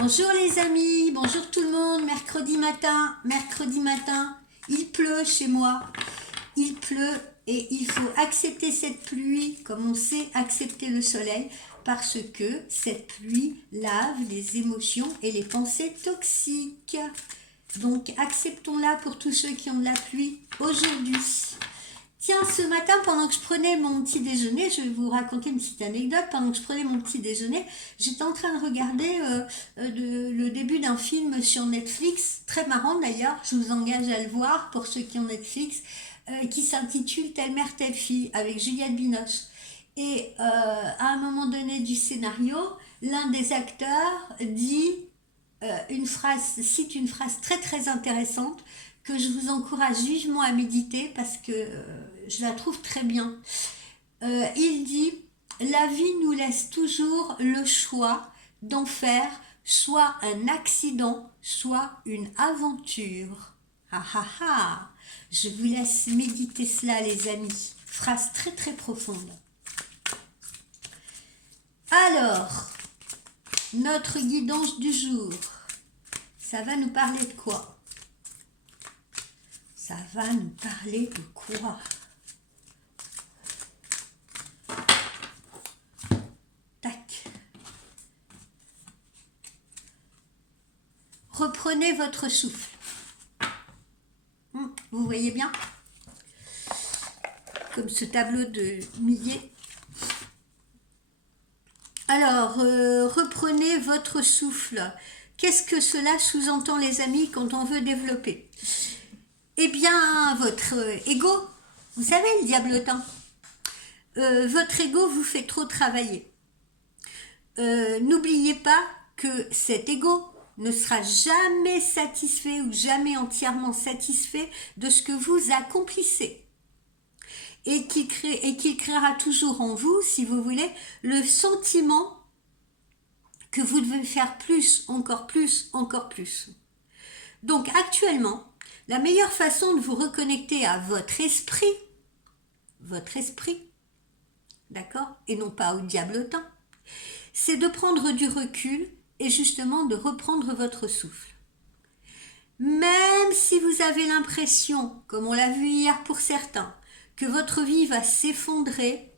Bonjour les amis, bonjour tout le monde, mercredi matin, il pleut chez moi, il pleut et il faut accepter cette pluie comme on sait accepter le soleil parce que cette pluie lave les émotions et les pensées toxiques. Donc acceptons-la pour tous ceux qui ont de la pluie aujourd'hui. Tiens, ce matin, pendant que je prenais mon petit déjeuner, je vais vous raconter une petite anecdote. Pendant que je prenais mon petit déjeuner, j'étais en train de regarder le début d'un film sur Netflix, très marrant d'ailleurs, je vous engage à le voir pour ceux qui ont Netflix, qui s'intitule Telle mère, telle fille, avec Juliette Binoche. Et à un moment donné du scénario, l'un des acteurs dit cite une phrase très très intéressante que je vous encourage vivement à méditer parce que je la trouve très bien. Il dit: la vie nous laisse toujours le choix d'en faire soit un accident, soit une aventure. Ah ah ah! Je vous laisse méditer cela, les amis. Phrase très très profonde. Alors, notre guidance du jour, ça va nous parler de quoi? Ça va nous parler de quoi? Tac. Reprenez votre souffle. Vous voyez bien? Comme ce tableau de Millet. Alors, reprenez votre souffle. Qu'est-ce que cela sous-entend, les amis, quand on veut développer? Eh bien, votre ego, vous savez, le diablotin, votre ego vous fait trop travailler. N'oubliez pas que cet ego ne sera jamais satisfait ou jamais entièrement satisfait de ce que vous accomplissez. Et qu'il créera toujours en vous, si vous voulez, le sentiment que vous devez faire plus, encore plus, encore plus. Donc actuellement, la meilleure façon de vous reconnecter à votre esprit, d'accord, et non pas au diablotin, c'est de prendre du recul et justement de reprendre votre souffle. Même si vous avez l'impression, comme on l'a vu hier pour certains, que votre vie va s'effondrer,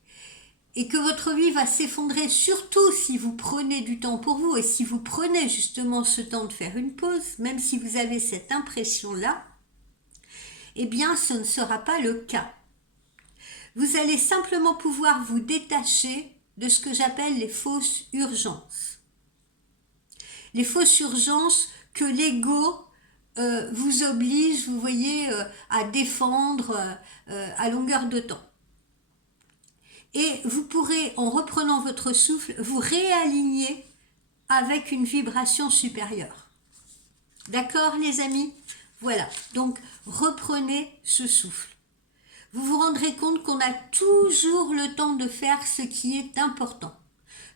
et que votre vie va s'effondrer surtout si vous prenez du temps pour vous et si vous prenez justement ce temps de faire une pause, même si vous avez cette impression-là, eh bien ce ne sera pas le cas. Vous allez simplement pouvoir vous détacher de ce que j'appelle les fausses urgences. Les fausses urgences que l'ego vous oblige, vous voyez, à défendre à longueur de temps. Et vous pourrez, en reprenant votre souffle, vous réaligner avec une vibration supérieure. D'accord, les amis? Voilà, donc reprenez ce souffle. Vous vous rendrez compte qu'on a toujours le temps de faire ce qui est important.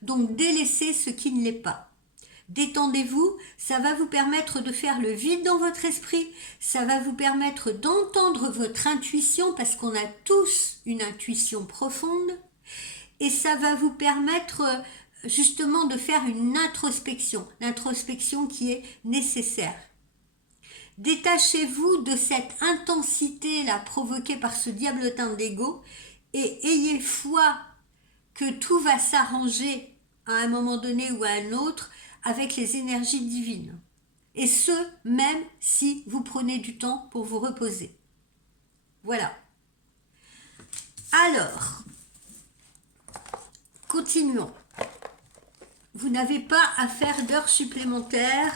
Donc délaissez ce qui ne l'est pas. Détendez-vous, ça va vous permettre de faire le vide dans votre esprit, ça va vous permettre d'entendre votre intuition, parce qu'on a tous une intuition profonde, et ça va vous permettre justement de faire une introspection, l'introspection qui est nécessaire. Détachez-vous de cette intensité-là provoquée par ce diablotin d'ego et ayez foi que tout va s'arranger à un moment donné ou à un autre avec les énergies divines. Et ce, même si vous prenez du temps pour vous reposer. Voilà. Alors, continuons. Vous n'avez pas à faire d'heures supplémentaires.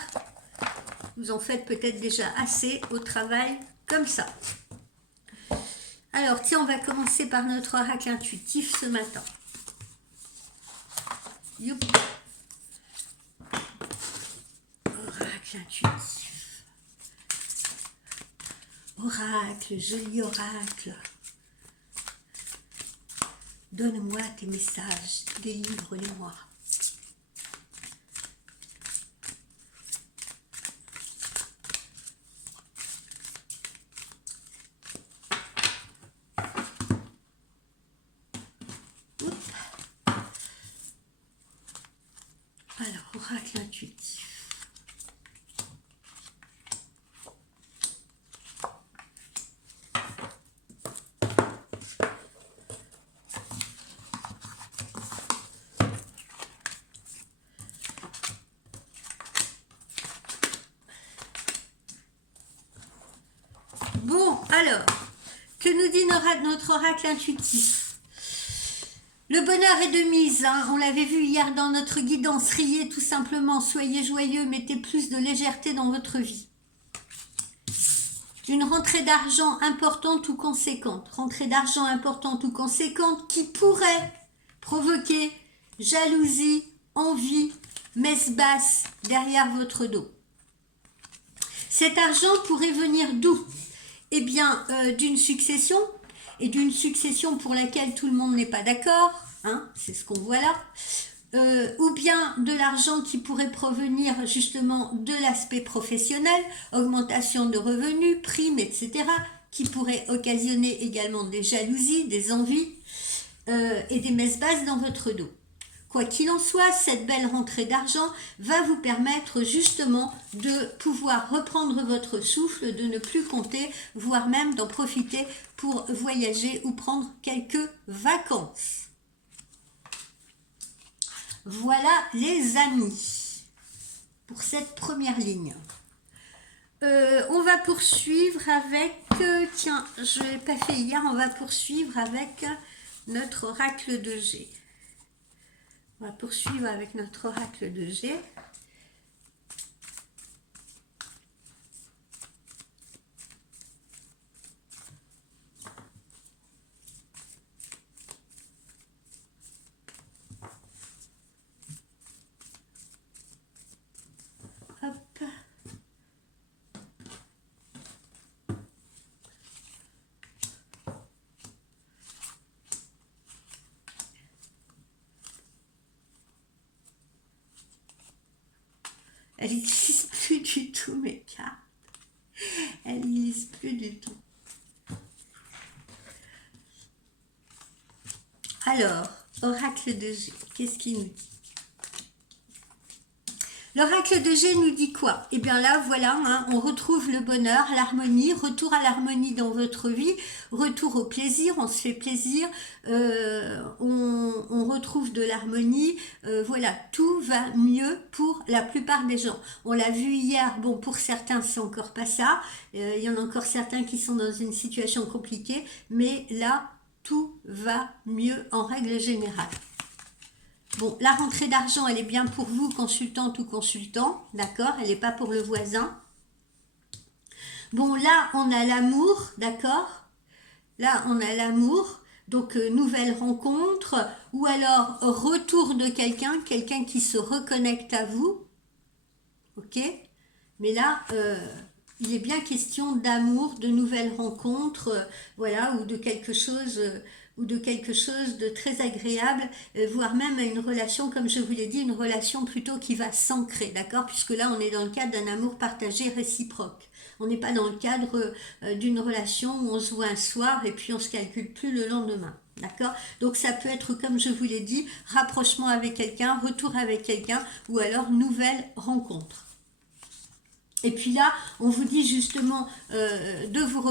Vous en faites peut-être déjà assez au travail comme ça. Alors, tiens, on va commencer par notre oracle intuitif ce matin. Youp. Oracle intuitif. Oracle, joli oracle. Donne-moi tes messages, délivre-les-moi. Alors, oracle intuitif. Bon, alors, que nous dit notre oracle intuitif? Le bonheur est de mise, hein. On l'avait vu hier dans notre guidance, riez tout simplement, soyez joyeux, mettez plus de légèreté dans votre vie. Une rentrée d'argent importante ou conséquente, qui pourrait provoquer jalousie, envie, messe basse derrière votre dos. Cet argent pourrait venir d'où? Eh bien, d'une succession, et d'une succession pour laquelle tout le monde n'est pas d'accord, hein, c'est ce qu'on voit là, ou bien de l'argent qui pourrait provenir justement de l'aspect professionnel, augmentation de revenus, primes, etc., qui pourrait occasionner également des jalousies, des envies et des messes basses dans votre dos. Quoi qu'il en soit, cette belle rentrée d'argent va vous permettre justement de pouvoir reprendre votre souffle, de ne plus compter, voire même d'en profiter pour voyager ou prendre quelques vacances. Voilà les amis, pour cette première ligne. On va poursuivre avec, tiens, je ne l'ai pas fait hier, on va poursuivre avec notre oracle de G. On va poursuivre avec notre oracle de G. Hop. Elle n'utilise plus du tout mes cartes. Elle n'utilise plus du tout. Alors, oracle de G, qu'est-ce qu'il nous dit? L'oracle de G nous dit quoi? Eh bien là, voilà, hein, on retrouve le bonheur, l'harmonie, retour à l'harmonie dans votre vie, retour au plaisir, on se fait plaisir, on retrouve de l'harmonie, voilà, tout va mieux pour la plupart des gens. On l'a vu hier, bon, pour certains, c'est encore pas ça, il y en a encore certains qui sont dans une situation compliquée, mais là, tout va mieux en règle générale. Bon, la rentrée d'argent, elle est bien pour vous, consultante ou consultant, d'accord? Elle n'est pas pour le voisin. Bon, là, on a l'amour, d'accord? Là, on a l'amour, donc nouvelle rencontre, ou alors retour de quelqu'un qui se reconnecte à vous, ok? Mais là, il est bien question d'amour, de nouvelles rencontres, voilà, ou de quelque chose de très agréable, voire même une relation, comme je vous l'ai dit, une relation plutôt qui va s'ancrer, d'accord? Puisque là, on est dans le cadre d'un amour partagé réciproque. On n'est pas dans le cadre d'une relation où on se voit un soir et puis on se calcule plus le lendemain, d'accord? Donc ça peut être, comme je vous l'ai dit, rapprochement avec quelqu'un, retour avec quelqu'un, ou alors nouvelle rencontre. Et puis là, on vous dit justement de vous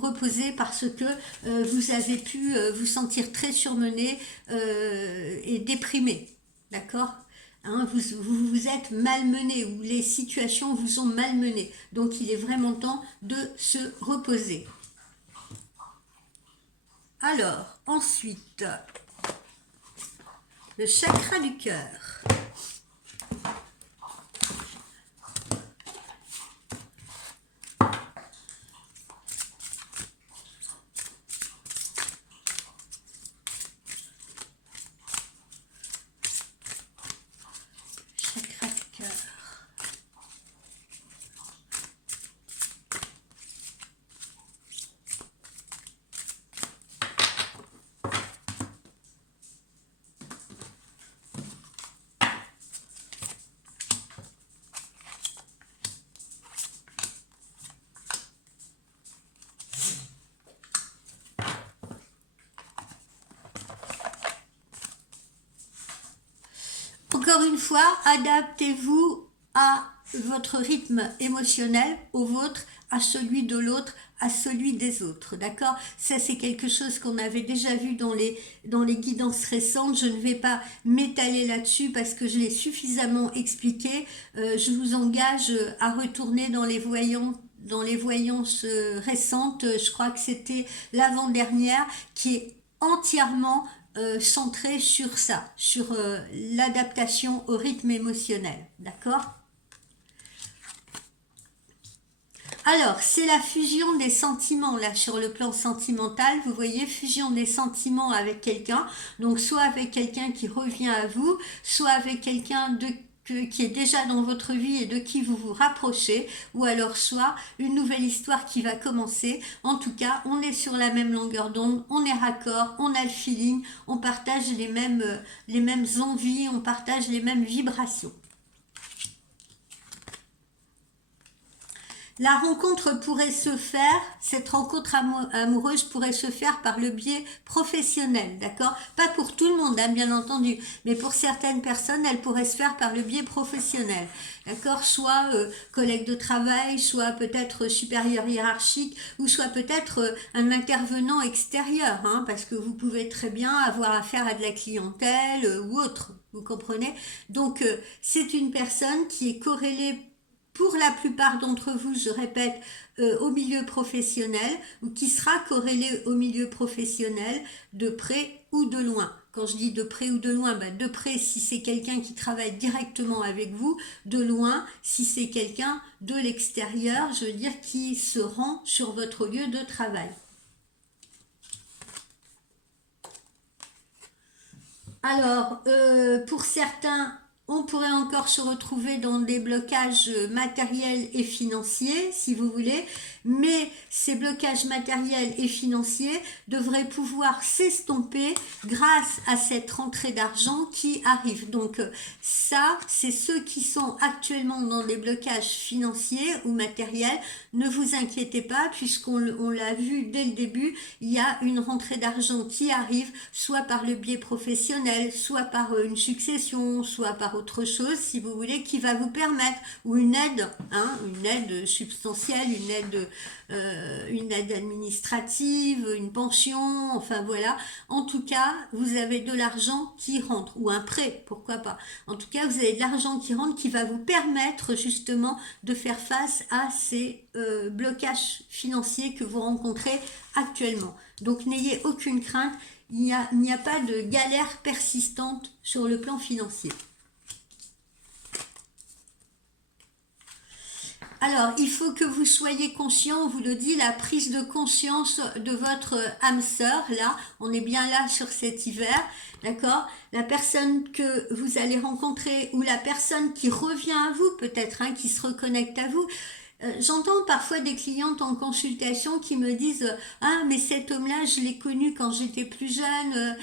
reposer parce que vous avez pu vous sentir très surmené et déprimé, d'accord? Hein, vous êtes malmené, ou les situations vous ont malmené. Donc il est vraiment temps de se reposer. Alors, ensuite, le chakra du cœur. Encore une fois, adaptez-vous à votre rythme émotionnel, au vôtre, à celui de l'autre, à celui des autres, d'accord? Ça, c'est quelque chose qu'on avait déjà vu dans les guidances récentes. Je ne vais pas m'étaler là-dessus parce que je l'ai suffisamment expliqué. Je vous engage à retourner dans les voyants dans les voyances récentes, je crois que c'était l'avant-dernière, qui est entièrement centrée sur ça, sur l'adaptation au rythme émotionnel. D'accord? Alors, c'est la fusion des sentiments, là, sur le plan sentimental. Vous voyez, fusion des sentiments avec quelqu'un. Donc, soit avec quelqu'un qui revient à vous, soit avec quelqu'un qui est déjà dans votre vie et de qui vous vous rapprochez, ou alors soit une nouvelle histoire qui va commencer. En tout cas, on est sur la même longueur d'onde, on est raccord, on a le feeling, on partage les mêmes envies, on partage les mêmes vibrations. La rencontre pourrait se faire, cette rencontre amoureuse pourrait se faire par le biais professionnel, d'accord? Pas pour tout le monde, hein, bien entendu, mais pour certaines personnes, elle pourrait se faire par le biais professionnel, d'accord? Soit collègue de travail, soit peut-être supérieur hiérarchique, ou soit peut-être un intervenant extérieur, hein, parce que vous pouvez très bien avoir affaire à de la clientèle ou autre, vous comprenez? Donc, c'est une personne qui est corrélée pour la plupart d'entre vous, je répète, au milieu professionnel, ou qui sera corrélé au milieu professionnel de près ou de loin. Quand je dis de près ou de loin, de près si c'est quelqu'un qui travaille directement avec vous, de loin si c'est quelqu'un de l'extérieur, je veux dire qui se rend sur votre lieu de travail. Alors, pour certains, on pourrait encore se retrouver dans des blocages matériels et financiers, si vous voulez, mais ces blocages matériels et financiers devraient pouvoir s'estomper grâce à cette rentrée d'argent qui arrive. Donc ça, c'est ceux qui sont actuellement dans des blocages financiers ou matériels. Ne vous inquiétez pas, puisqu'on l'a vu dès le début, il y a une rentrée d'argent qui arrive, soit par le biais professionnel, soit par une succession, soit par autre chose, si vous voulez, qui va vous permettre, ou une aide, hein, une aide substantielle, une aide administrative, une pension, enfin voilà. En tout cas, vous avez de l'argent qui rentre, ou un prêt, pourquoi pas. En tout cas, vous avez de l'argent qui rentre qui va vous permettre justement de faire face à ces blocages financiers que vous rencontrez actuellement. Donc n'ayez aucune crainte, il n'y a pas de galère persistante sur le plan financier. Alors, il faut que vous soyez conscient, on vous le dit, la prise de conscience de votre âme sœur, là, on est bien là sur cet hiver, d'accord? La personne que vous allez rencontrer ou la personne qui revient à vous, peut-être, hein, qui se reconnecte à vous. J'entends parfois des clientes en consultation qui me disent ah mais cet homme-là je l'ai connu quand j'étais plus jeune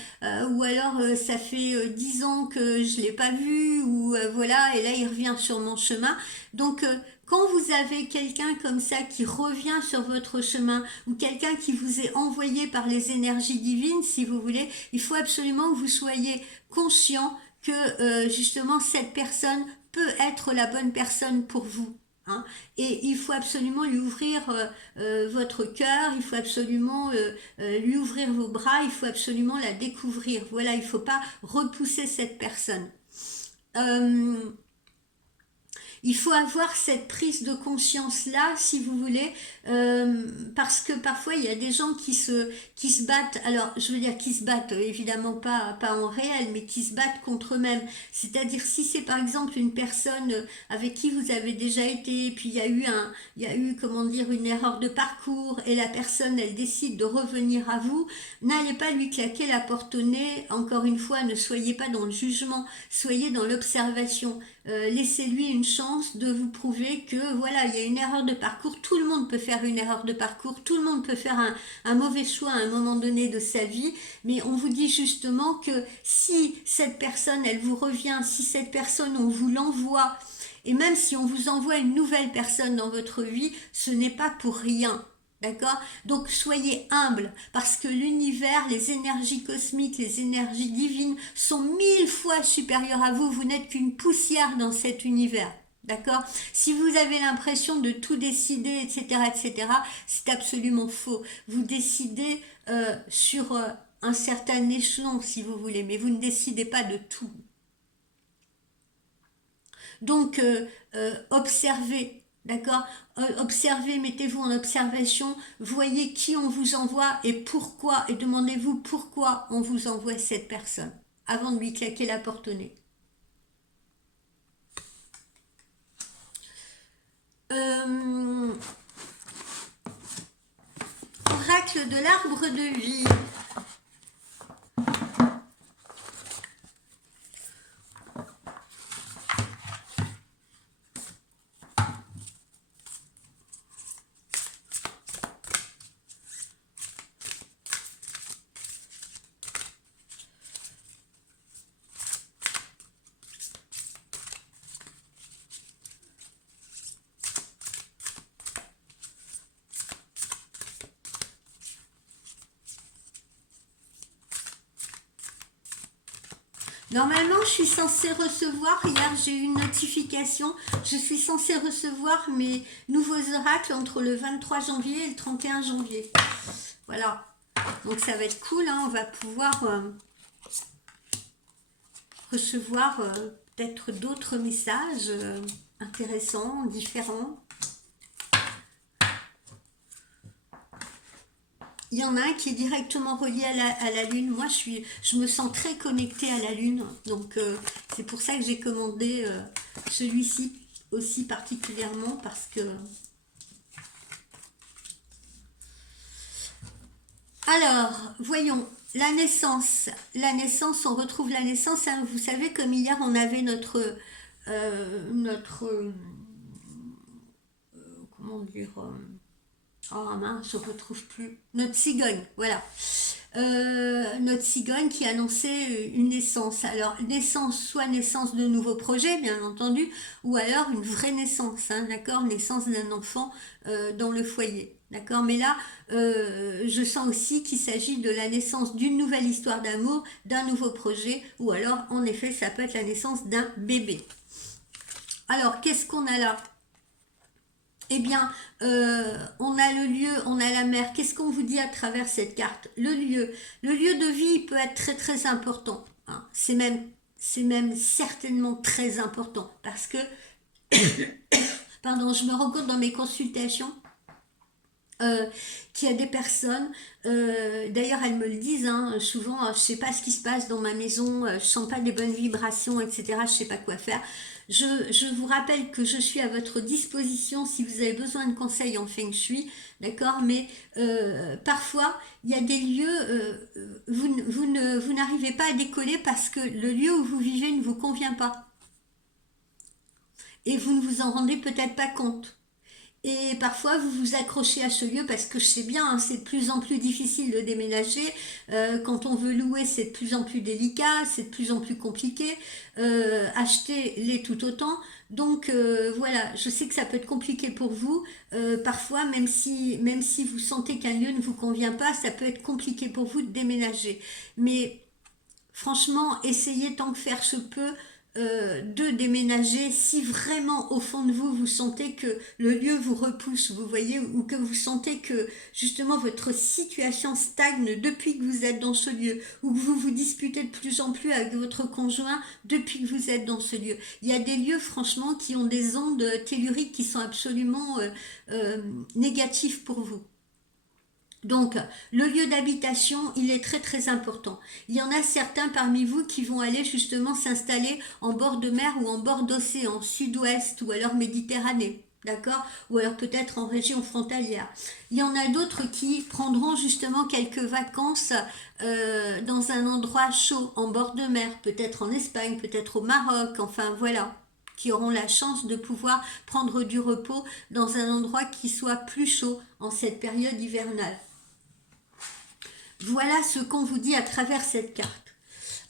ou alors ça fait 10 ans que je l'ai pas vu ou voilà et là il revient sur mon chemin. Donc quand vous avez quelqu'un comme ça qui revient sur votre chemin ou quelqu'un qui vous est envoyé par les énergies divines si vous voulez, il faut absolument que vous soyez conscient que justement cette personne peut être la bonne personne pour vous. Hein. Et il faut absolument lui ouvrir votre cœur, il faut absolument lui ouvrir vos bras, il faut absolument la découvrir. Voilà, il ne faut pas repousser cette personne. Euh, il faut avoir cette prise de conscience là, si vous voulez, parce que parfois il y a des gens qui se battent, alors je veux dire qui se battent, évidemment pas en réel, mais qui se battent contre eux-mêmes. C'est-à-dire si c'est par exemple une personne avec qui vous avez déjà été, puis il y a eu comment dire une erreur de parcours et la personne elle décide de revenir à vous, n'allez pas lui claquer la porte au nez. Encore une fois, ne soyez pas dans le jugement, soyez dans l'observation. Laissez-lui une chance de vous prouver que voilà, il y a une erreur de parcours, tout le monde peut faire une erreur de parcours, tout le monde peut faire un mauvais choix à un moment donné de sa vie, mais on vous dit justement que si cette personne, elle vous revient, si cette personne, on vous l'envoie, et même si on vous envoie une nouvelle personne dans votre vie, ce n'est pas pour rien. D'accord? Donc soyez humble parce que l'univers, les énergies cosmiques, les énergies divines sont 1000 fois supérieures à vous. Vous n'êtes qu'une poussière dans cet univers. D'accord? Si vous avez l'impression de tout décider, etc., etc., c'est absolument faux. Vous décidez sur un certain échelon, si vous voulez, mais vous ne décidez pas de tout. Donc, observez. D'accord? Observez, mettez-vous en observation, voyez qui on vous envoie et pourquoi, et demandez-vous pourquoi on vous envoie cette personne avant de lui claquer la porte au nez. Oracle de l'arbre de vie. Normalement, je suis censée recevoir, hier j'ai eu une notification, je suis censée recevoir mes nouveaux oracles entre le 23 janvier et le 31 janvier. Voilà, donc ça va être cool, hein, on va pouvoir recevoir peut-être d'autres messages intéressants, différents. Il y en a un qui est directement relié à la Lune. Moi, je me sens très connectée à la Lune. Donc, c'est pour ça que j'ai commandé celui-ci aussi particulièrement. Parce que... Alors, voyons. La naissance. La naissance, on retrouve la naissance. Hein, vous savez, comme hier, on avait notre... comment dire oh mince, je ne retrouve plus. Notre cigogne, voilà. Notre cigogne qui annonçait une naissance. Alors, naissance, soit naissance de nouveaux projets, bien entendu, ou alors une vraie naissance, hein, d'accord? Naissance d'un enfant dans le foyer. D'accord, mais là, je sens aussi qu'il s'agit de la naissance d'une nouvelle histoire d'amour, d'un nouveau projet, ou alors, en effet, ça peut être la naissance d'un bébé. Alors, qu'est-ce qu'on a là? Eh bien, on a le lieu, on a la mer. Qu'est-ce qu'on vous dit à travers cette carte? Le lieu de vie peut être très très important. Hein. C'est même certainement très important parce que, pardon, je me rends compte dans mes consultations qu'il y a des personnes, d'ailleurs elles me le disent, hein, souvent, je sais pas ce qui se passe dans ma maison, je sens pas des bonnes vibrations, etc. Je sais pas quoi faire. Je vous rappelle que je suis à votre disposition si vous avez besoin de conseils en Feng Shui, d'accord, mais parfois il y a des lieux, vous n'arrivez pas à décoller parce que le lieu où vous vivez ne vous convient pas. Et vous ne vous en rendez peut-être pas compte. Et parfois, vous vous accrochez à ce lieu parce que je sais bien, hein, c'est de plus en plus difficile de déménager. Quand on veut louer, c'est de plus en plus délicat, c'est de plus en plus compliqué. Acheter l'est tout autant. Donc voilà, je sais que ça peut être compliqué pour vous. Parfois, même si vous sentez qu'un lieu ne vous convient pas, ça peut être compliqué pour vous de déménager. Mais franchement, essayez tant que faire se peut de déménager si vraiment au fond de vous, vous sentez que le lieu vous repousse, vous voyez, ou que vous sentez que justement votre situation stagne depuis que vous êtes dans ce lieu, ou que vous vous disputez de plus en plus avec votre conjoint depuis que vous êtes dans ce lieu. Il y a des lieux franchement qui ont des ondes telluriques qui sont absolument négatives pour vous. Donc, le lieu d'habitation, il est très très important. Il y en a certains parmi vous qui vont aller justement s'installer en bord de mer ou en bord d'océan, sud-ouest ou alors Méditerranée, d'accord? Ou alors peut-être en région frontalière. Il y en a d'autres qui prendront justement quelques vacances dans un endroit chaud, en bord de mer, peut-être en Espagne, peut-être au Maroc, enfin voilà, qui auront la chance de pouvoir prendre du repos dans un endroit qui soit plus chaud en cette période hivernale. Voilà ce qu'on vous dit à travers cette carte.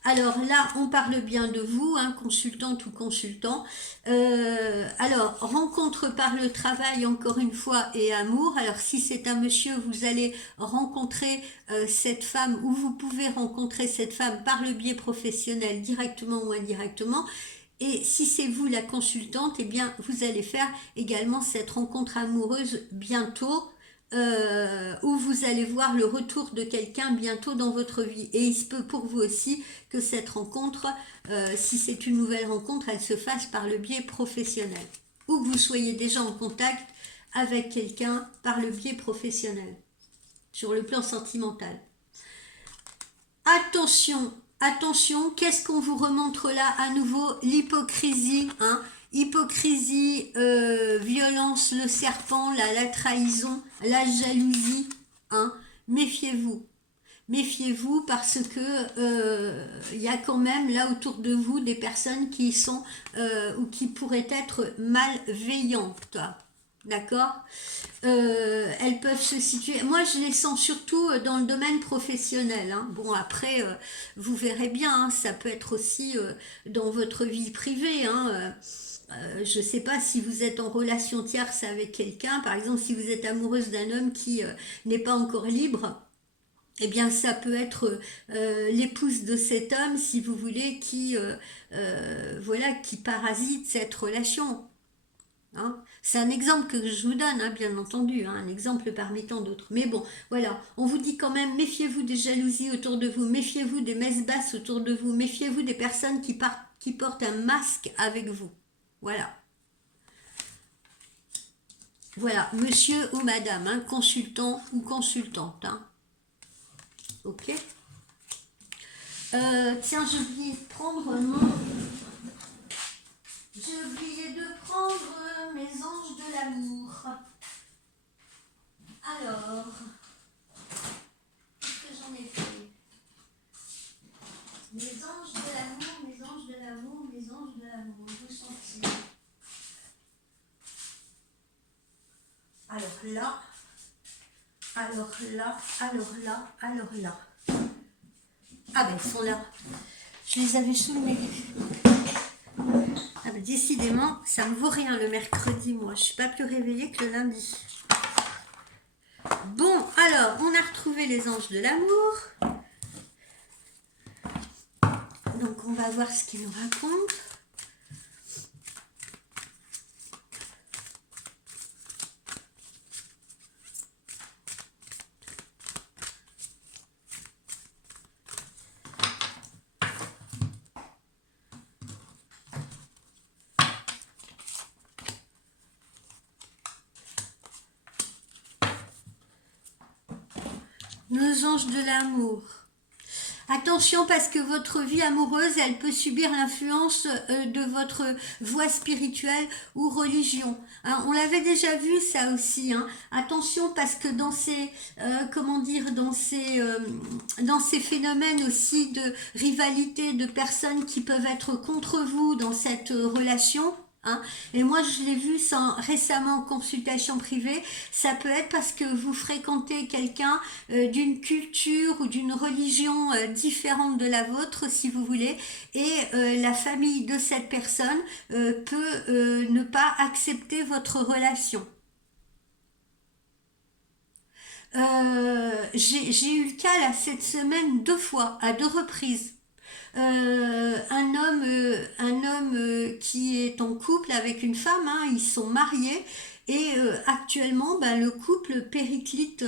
Alors là, on parle bien de vous, hein, consultante ou consultant. Alors, rencontre par le travail, encore une fois, et amour. Alors, si c'est un monsieur, vous allez rencontrer cette femme, ou vous pouvez rencontrer cette femme par le biais professionnel, directement ou indirectement. Et si c'est vous la consultante, eh bien, vous allez faire également cette rencontre amoureuse bientôt, où vous allez voir le retour de quelqu'un bientôt dans votre vie. Et il se peut pour vous aussi que cette rencontre, si c'est une nouvelle rencontre, elle se fasse par le biais professionnel. ou que vous soyez déjà en contact avec quelqu'un par le biais professionnel, sur le plan sentimental. Attention, attention, qu'est-ce qu'on vous remontre là à nouveau? L'hypocrisie, hein? Hypocrisie, violence, le serpent, la trahison, la jalousie, hein? Méfiez-vous. Méfiez-vous parce que y a quand même là autour de vous des personnes qui sont ou qui pourraient être malveillantes. D'accord? Elles peuvent se situer. Moi, je les sens surtout dans le domaine professionnel. Hein. Bon, après, vous verrez bien, hein, ça peut être aussi dans votre vie privée. Hein. Je ne sais pas si vous êtes en relation tierce avec quelqu'un. Par exemple, si vous êtes amoureuse d'un homme qui n'est pas encore libre. Eh bien, ça peut être l'épouse de cet homme, si vous voulez, voilà, qui parasite cette relation. Hein. C'est un exemple que je vous donne, hein, bien entendu, hein, un exemple parmi tant d'autres. Mais bon, voilà, on vous dit quand même, méfiez-vous des jalousies autour de vous, méfiez-vous des messes basses autour de vous, méfiez-vous des personnes qui portent un masque avec vous. Voilà. Voilà, monsieur ou madame, hein, consultant ou consultante. Hein. Ok. Tiens, j'ai oublié de prendre J'ai oublié de prendre mes anges de l'amour. Alors, qu'est-ce que j'en ai fait? Mes anges de l'amour, mes anges de l'amour, mes anges de l'amour. Où sont-ils? Alors là, alors là, alors là, alors là. Ah ben ils sont là. Je les avais sous le nez. Ah ben décidément, ça me vaut rien le mercredi, moi. Je suis pas plus réveillée que le lundi. Bon, alors, on a retrouvé les anges de l'amour. Donc on va voir ce qu'ils nous racontent. Nos anges de l'amour. Attention parce que votre vie amoureuse, elle peut subir l'influence de votre voie spirituelle ou religion. Hein, on l'avait déjà vu ça aussi. Hein. Attention parce que dans ces, dans ces phénomènes aussi de rivalité, de personnes qui peuvent être contre vous dans cette relation. Hein. Et moi je l'ai vu récemment en consultation privée, ça peut être parce que vous fréquentez quelqu'un d'une culture ou d'une religion différente de la vôtre si vous voulez, et la famille de cette personne peut ne pas accepter votre relation. J'ai eu le cas là cette semaine 2 fois, à 2 reprises. Un homme qui est en couple avec une femme, hein, ils sont mariés et actuellement le couple périclite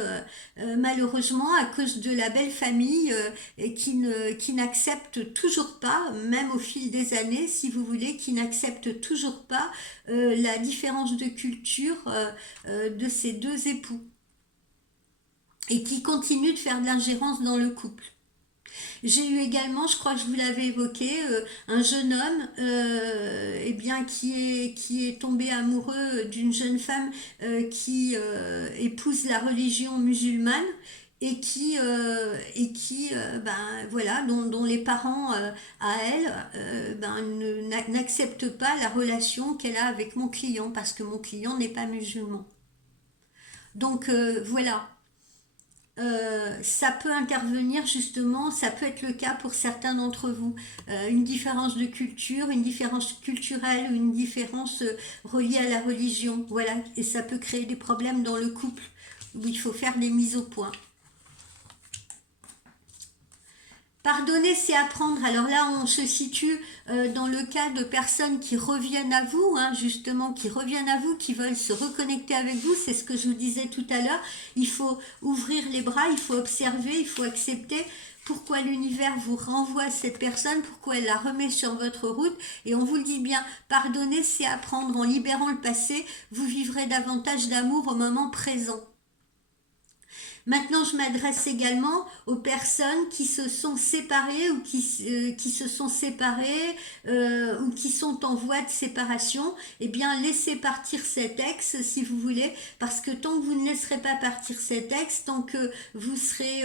malheureusement à cause de la belle famille et qui n'accepte toujours pas, même au fil des années si vous voulez, qui n'accepte toujours pas la différence de culture de ces 2 époux et qui continue de faire de l'ingérence dans le couple. J'ai eu également, je crois que je vous l'avais évoqué, un jeune homme eh bien, qui est tombé amoureux d'une jeune femme qui épouse la religion musulmane et voilà, dont les parents à elle n'acceptent pas la relation qu'elle a avec mon client parce que mon client n'est pas musulman. Donc voilà. Ça peut intervenir justement, ça peut être le cas pour certains d'entre vous, une différence de culture, une différence culturelle, une différence reliée à la religion, voilà, et ça peut créer des problèmes dans le couple où il faut faire des mises au point. Pardonner, c'est apprendre. Alors là, on se situe dans le cas de personnes qui reviennent à vous, hein, justement, qui reviennent à vous, qui veulent se reconnecter avec vous. C'est ce que je vous disais tout à l'heure. Il faut ouvrir les bras, il faut observer, il faut accepter. pourquoi l'univers vous renvoie cette personne, pourquoi elle la remet sur votre route. Et on vous le dit bien, pardonner, c'est apprendre. En libérant le passé, vous vivrez davantage d'amour au moment présent. Maintenant, je m'adresse également aux personnes qui se sont séparées ou qui se sont séparées ou qui sont en voie de séparation. Eh bien, laissez partir cet ex si vous voulez, parce que tant que vous ne laisserez pas partir cet ex, tant que vous serez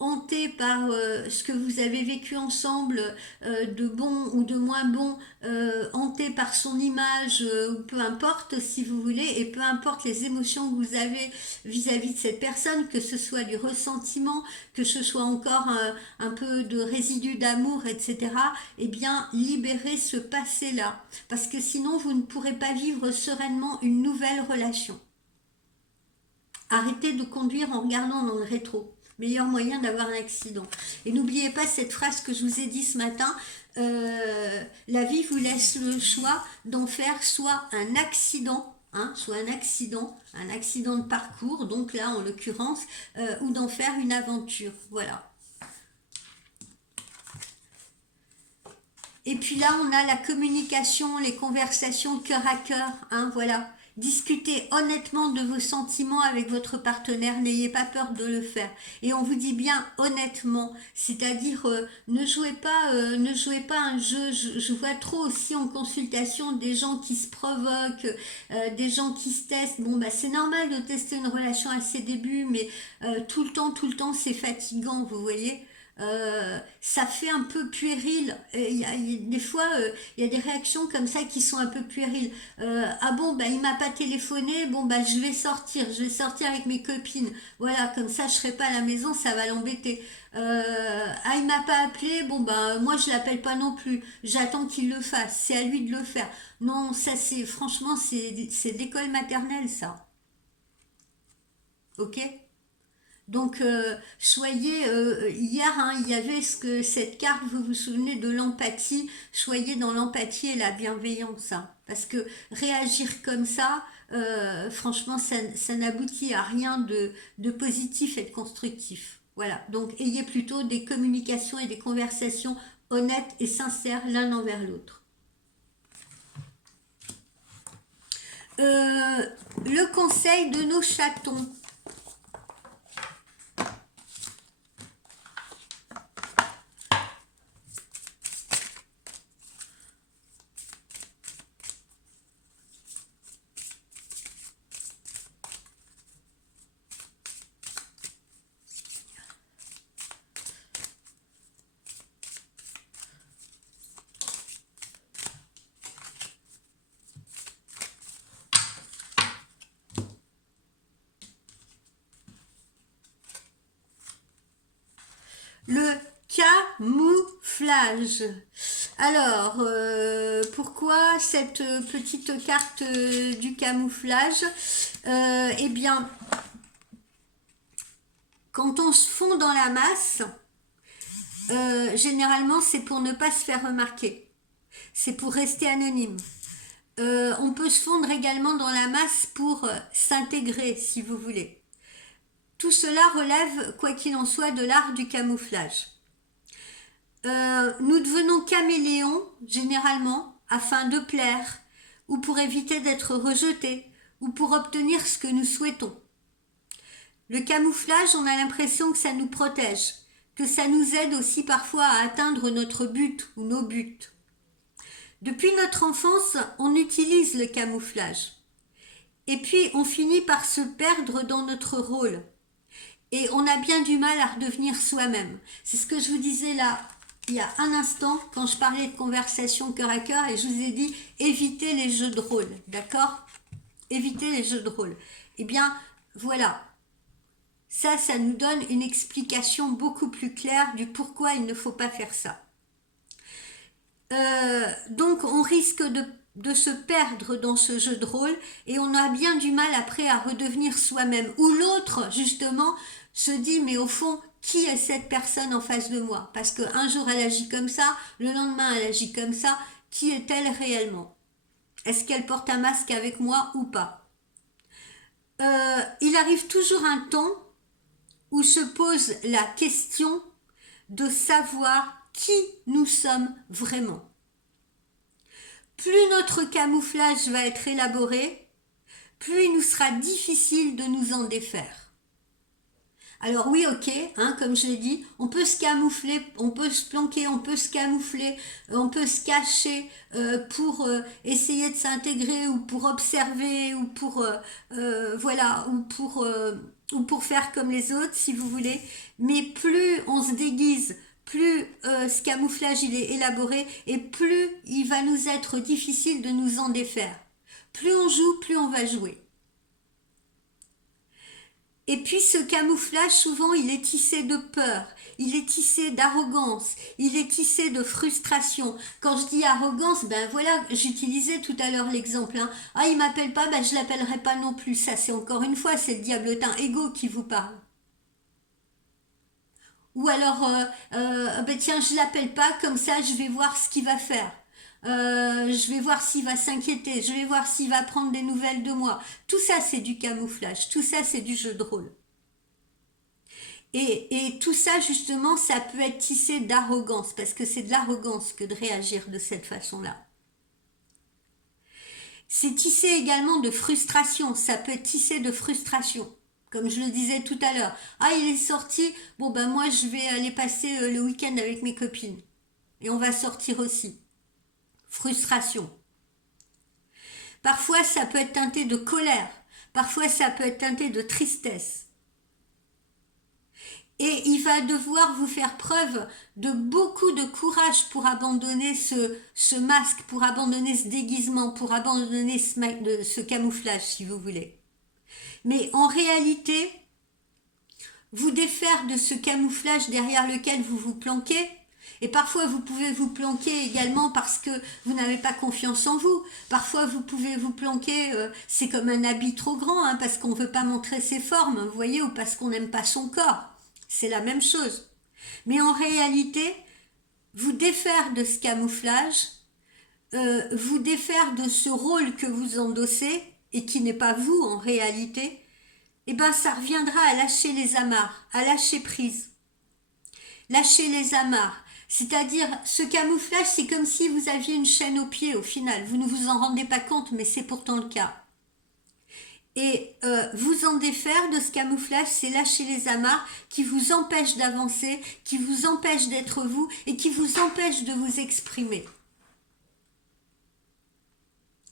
hanté par ce que vous avez vécu ensemble, de bon ou de moins bon, hanté par son image, ou peu importe si vous voulez, et peu importe les émotions que vous avez vis-à-vis de cette personne, que ce soit du ressentiment, que ce soit encore un peu de résidu d'amour, etc., eh bien, libérez ce passé-là, parce que sinon, vous ne pourrez pas vivre sereinement une nouvelle relation. Arrêtez de conduire en regardant dans le rétro. Meilleur moyen d'avoir un accident. Et n'oubliez pas cette phrase que je vous ai dit ce matin, la vie vous laisse le choix d'en faire soit un accident, soit un accident de parcours, donc là en l'occurrence, ou d'en faire une aventure. Voilà. Et puis là, on a la communication, les conversations cœur à cœur, voilà. Discutez honnêtement de vos sentiments avec votre partenaire, n'ayez pas peur de le faire. Et on vous dit bien honnêtement, c'est-à-dire ne jouez pas un jeu. Je vois trop aussi en consultation des gens qui se provoquent, des gens qui se testent. Bon, bah c'est normal de tester une relation à ses débuts, mais tout le temps, c'est fatigant, vous voyez. Ça fait un peu puéril. Des fois, il y a des réactions comme ça qui sont un peu puériles. Ah bon, bah il m'a pas téléphoné, bon bah je vais sortir avec mes copines. Voilà, comme ça je serai pas à la maison, ça va l'embêter. Ah il m'a pas appelé, bon bah moi je l'appelle pas non plus. J'attends qu'il le fasse, c'est à lui de le faire. Non, ça c'est franchement c'est d'école maternelle ça. Ok? Donc, soyez, hier, il y avait cette carte, vous vous souvenez de l'empathie, soyez dans l'empathie et la bienveillance, parce que réagir comme ça, franchement, ça n'aboutit à rien de positif et de constructif. Voilà, donc ayez plutôt des communications et des conversations honnêtes et sincères l'un envers l'autre. Le conseil de nos chatons. Le camouflage. Alors, pourquoi cette petite carte du camouflage? Eh bien, quand on se fond dans la masse, généralement c'est pour ne pas se faire remarquer. C'est pour rester anonyme. On peut se fondre également dans la masse pour s'intégrer, si vous voulez. Tout cela relève, quoi qu'il en soit, de l'art du camouflage. Nous devenons caméléons, généralement, afin de plaire, ou pour éviter d'être rejetés, ou pour obtenir ce que nous souhaitons. Le camouflage, on a l'impression que ça nous protège, que ça nous aide aussi parfois à atteindre notre but ou nos buts. Depuis notre enfance, on utilise le camouflage. Et puis, on finit par se perdre dans notre rôle. Et on a bien du mal à redevenir soi-même. C'est ce que je vous disais là, il y a un instant, quand je parlais de conversation cœur à cœur, et je vous ai dit, évitez les jeux de rôle, d'accord? Évitez les jeux de rôle. Eh bien, voilà. Ça nous donne une explication beaucoup plus claire du pourquoi il ne faut pas faire ça. Donc, on risque de se perdre dans ce jeu de rôle et on a bien du mal après à redevenir soi-même. Ou l'autre, justement, se dit, mais au fond, qui est cette personne en face de moi? Parce qu'un jour elle agit comme ça, le lendemain elle agit comme ça, qui est-elle réellement? Est-ce qu'elle porte un masque avec moi ou pas? Il arrive toujours un temps où se pose la question de savoir qui nous sommes vraiment. Plus notre camouflage va être élaboré, plus il nous sera difficile de nous en défaire. Alors oui, ok, hein, comme je l'ai dit, on peut se camoufler, on peut se planquer, on peut se camoufler, on peut se cacher pour essayer de s'intégrer ou pour observer ou pour voilà ou pour faire comme les autres si vous voulez. Mais plus on se déguise, plus ce camouflage il est élaboré et plus il va nous être difficile de nous en défaire. Plus on joue, plus on va jouer. Et puis ce camouflage, souvent, il est tissé de peur, il est tissé d'arrogance, il est tissé de frustration. Quand je dis arrogance, ben voilà, j'utilisais tout à l'heure l'exemple. Hein. Ah, il m'appelle pas, ben je l'appellerai pas non plus. Ça, c'est encore une fois, c'est le diablotin égo qui vous parle. Ou alors, ben tiens, je l'appelle pas, comme ça, je vais voir ce qu'il va faire. Je vais voir s'il va s'inquiéter, je vais voir s'il va prendre des nouvelles de moi. Tout ça, c'est du camouflage, tout ça, c'est du jeu de rôle. Et tout ça, justement, ça peut être tissé d'arrogance, parce que c'est de l'arrogance que de réagir de cette façon-là. C'est tissé également de frustration, ça peut être tissé de frustration. Comme je le disais tout à l'heure. Ah, il est sorti, bon ben moi je vais aller passer le week-end avec mes copines. Et on va sortir aussi. Frustration. Parfois, ça peut être teinté de colère. Parfois, ça peut être teinté de tristesse. Et il va devoir vous faire preuve de beaucoup de courage pour abandonner ce masque, pour abandonner ce déguisement, pour abandonner ce camouflage, si vous voulez. Mais en réalité, vous défaire de ce camouflage derrière lequel vous vous planquez, et parfois vous pouvez vous planquer également parce que vous n'avez pas confiance en vous. Parfois vous pouvez vous planquer, c'est comme un habit trop grand, hein, parce qu'on ne veut pas montrer ses formes, vous voyez, ou parce qu'on n'aime pas son corps. C'est la même chose. Mais en réalité, vous défaire de ce camouflage, vous défaire de ce rôle que vous endossez, et qui n'est pas vous en réalité, eh ben ça reviendra à lâcher les amarres, à lâcher prise. Lâcher les amarres. C'est-à-dire, ce camouflage, c'est comme si vous aviez une chaîne au pied au final. Vous ne vous en rendez pas compte, mais c'est pourtant le cas. Et vous en défaire de ce camouflage, c'est lâcher les amarres qui vous empêchent d'avancer, qui vous empêchent d'être vous et qui vous empêchent de vous exprimer.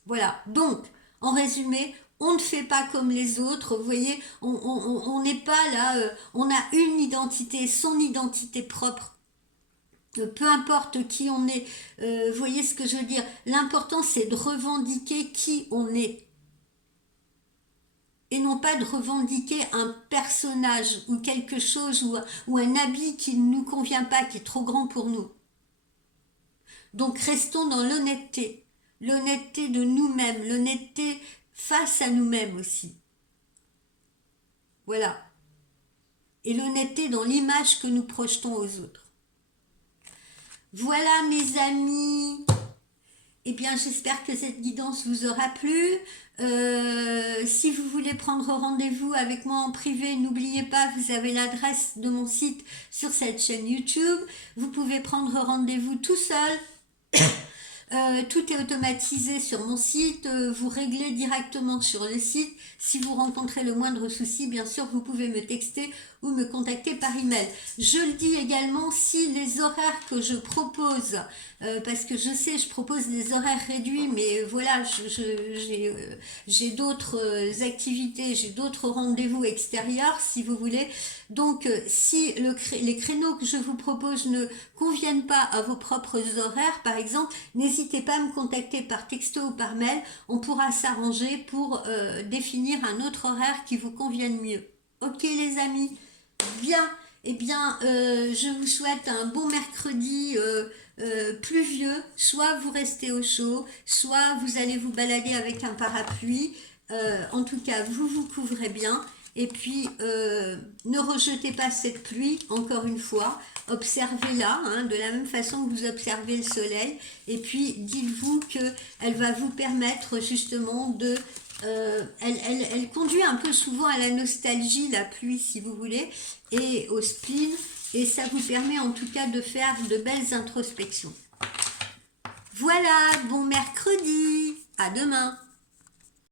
Voilà. Donc, en résumé, on ne fait pas comme les autres, vous voyez, on n'est pas là, on a une identité, son identité propre. Peu importe qui on est, vous voyez ce que je veux dire, l'important c'est de revendiquer qui on est et non pas de revendiquer un personnage ou quelque chose ou un habit qui ne nous convient pas, qui est trop grand pour nous. Donc restons dans l'honnêteté de nous-mêmes, l'honnêteté face à nous-mêmes aussi. Voilà. Et l'honnêteté dans l'image que nous projetons aux autres. Voilà mes amis, eh bien j'espère que cette guidance vous aura plu. Si vous voulez prendre rendez-vous avec moi en privé, n'oubliez pas, vous avez l'adresse de mon site sur cette chaîne YouTube. Vous pouvez prendre rendez-vous tout seul. Tout est automatisé sur mon site, vous réglez directement sur le site. Si vous rencontrez le moindre souci, bien sûr, vous pouvez me texter ou me contacter par email. Je le dis également, si les horaires que je propose, parce que je sais, je propose des horaires réduits, mais voilà, j'ai d'autres activités, j'ai d'autres rendez-vous extérieurs, si vous voulez. Donc, si les créneaux que je vous propose ne conviennent pas à vos propres horaires, par exemple, n'hésitez pas à me contacter par texto ou par mail. On pourra s'arranger pour définir un autre horaire qui vous convienne mieux. Ok les amis? Bien, eh bien, je vous souhaite un bon mercredi pluvieux. Soit vous restez au chaud, soit vous allez vous balader avec un parapluie. En tout cas, vous vous couvrez bien. Et puis, ne rejetez pas cette pluie, encore une fois. Observez-la, hein, de la même façon que vous observez le soleil. Et puis, dites-vous qu'elle va vous permettre justement de elle conduit un peu souvent à la nostalgie, la pluie si vous voulez, et au spleen, et ça vous permet en tout cas de faire de belles introspections. Voilà, bon mercredi, à demain.